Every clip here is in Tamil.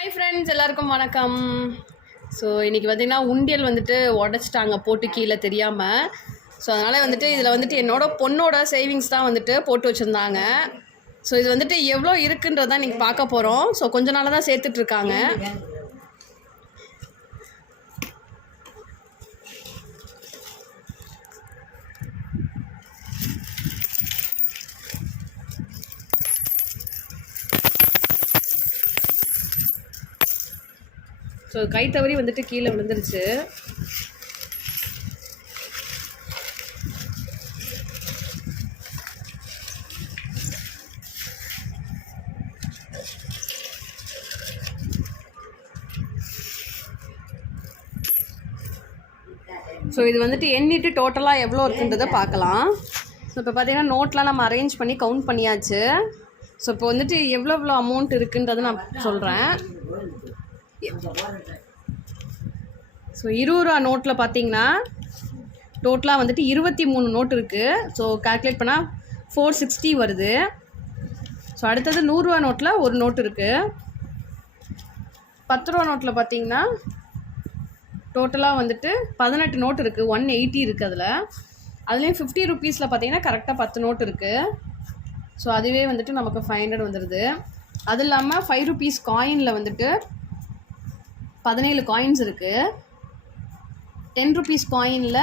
ஹாய் ஃப்ரெண்ட்ஸ், எல்லாருக்கும் வணக்கம். ஸோ இன்றைக்கி பார்த்திங்கன்னா உண்டியல் வந்துட்டு உடச்சிட்டாங்க போட்டு கீழே தெரியாமல். ஸோ அதனால் வந்துட்டு இதில் வந்துட்டு என்னோடய பொண்ணோட சேவிங்ஸ் தான் வந்துட்டு போட்டு வச்சுருந்தாங்க. ஸோ இது வந்துட்டு எவ்வளோ இருக்குன்றதான் நீங்கள் பார்க்க போகிறோம். ஸோ கொஞ்ச நாளாக தான் சேர்த்துட்ருக்காங்க. ஸோ கை தவறி வந்துட்டு கீழே விழுந்துருச்சு. ஸோ இது வந்துட்டு எண்ணிட்டு டோட்டலாக எவ்வளோ இருக்குன்றதை பார்க்கலாம். ஸோ இப்போ பார்த்தீங்கன்னா நோட்லாம் நம்ம அரேஞ்ச் பண்ணி கவுண்ட் பண்ணியாச்சு. ஸோ இப்போ வந்துட்டு எவ்வளோ அமௌண்ட் இருக்குன்றதை நான் சொல்கிறேன். ஸோ 20 ரூபா நோட்டில் பார்த்தீங்கன்னா டோட்டலாக வந்துட்டு 23 நோட் இருக்குது. ஸோ கால்குலேட் பண்ணால் 460 வருது. ஸோ அடுத்தது 100 ரூபா நோட்டில் ஒரு நோட் இருக்குது. 10 ரூபா நோட்டில் பார்த்தீங்கன்னா டோட்டலாக வந்துட்டு 18 நோட் இருக்குது. 180 இருக்குது அதில். அதுலேயும் 50 ருபீஸில் பார்த்தீங்கன்னா கரெக்டாக 10 நோட் இருக்குது. ஸோ அதுவே வந்துட்டு நமக்கு 500 வந்துடுது. அது இல்லாமல் 5 ருபீஸ் காயினில் வந்துட்டு 17 காயின்ஸ் இருக்குது. 10 ருபீஸ் காயினில்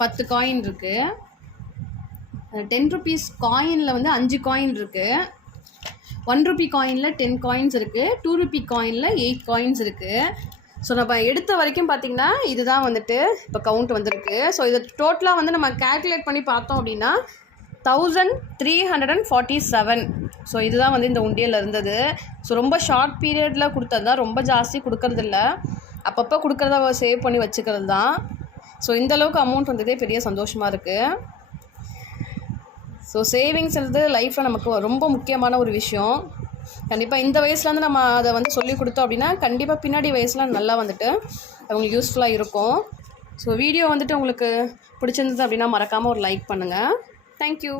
10 காயின் இருக்குது. 10 ருபீஸ் காயினில் வந்து 5 காயின் இருக்குது. 1 ருபி காயினில் 10 காயின்ஸ் இருக்குது. 2 ருபி காயினில் 8 காயின்ஸ் இருக்குது. ஸோ நம்ம எடுத்த வரைக்கும் பார்த்திங்கன்னா இதுதான் வந்துட்டு இப்போ கவுண்ட் வந்திருக்கு. ஸோ இது டோட்டலாக வந்து நம்ம கேல்குலேட் பண்ணி பார்த்தோம் அப்படின்னா 1347. ஸோ இதுதான் வந்து இந்த உண்டியலில் இருந்தது. ஸோ ரொம்ப ஷார்ட் பீரியடில் கொடுத்தது தான், ரொம்ப ஜாஸ்தி கொடுக்கறதில்ல. அப்பப்போ கொடுக்குறத சேவ் பண்ணி வச்சுக்கிறது தான். ஸோ இந்தளவுக்கு அமௌண்ட் வந்ததே பெரிய சந்தோஷமாக இருக்குது. ஸோ சேவிங்ஸ்ன்றது லைஃப்பில் நமக்கு ரொம்ப முக்கியமான ஒரு விஷயம். கண்டிப்பாக இந்த வயசுலேருந்து நம்ம அதை வந்து சொல்லி கொடுத்தோம் அப்படின்னா கண்டிப்பாக பின்னாடி வயசில் நல்லா வந்துட்டு அவங்களுக்கு யூஸ்ஃபுல்லாக இருக்கும். ஸோ வீடியோ வந்துட்டு உங்களுக்கு பிடிச்சிருந்தது அப்படின்னா மறக்காமல் ஒரு லைக் பண்ணுங்கள். தேங்க்யூ.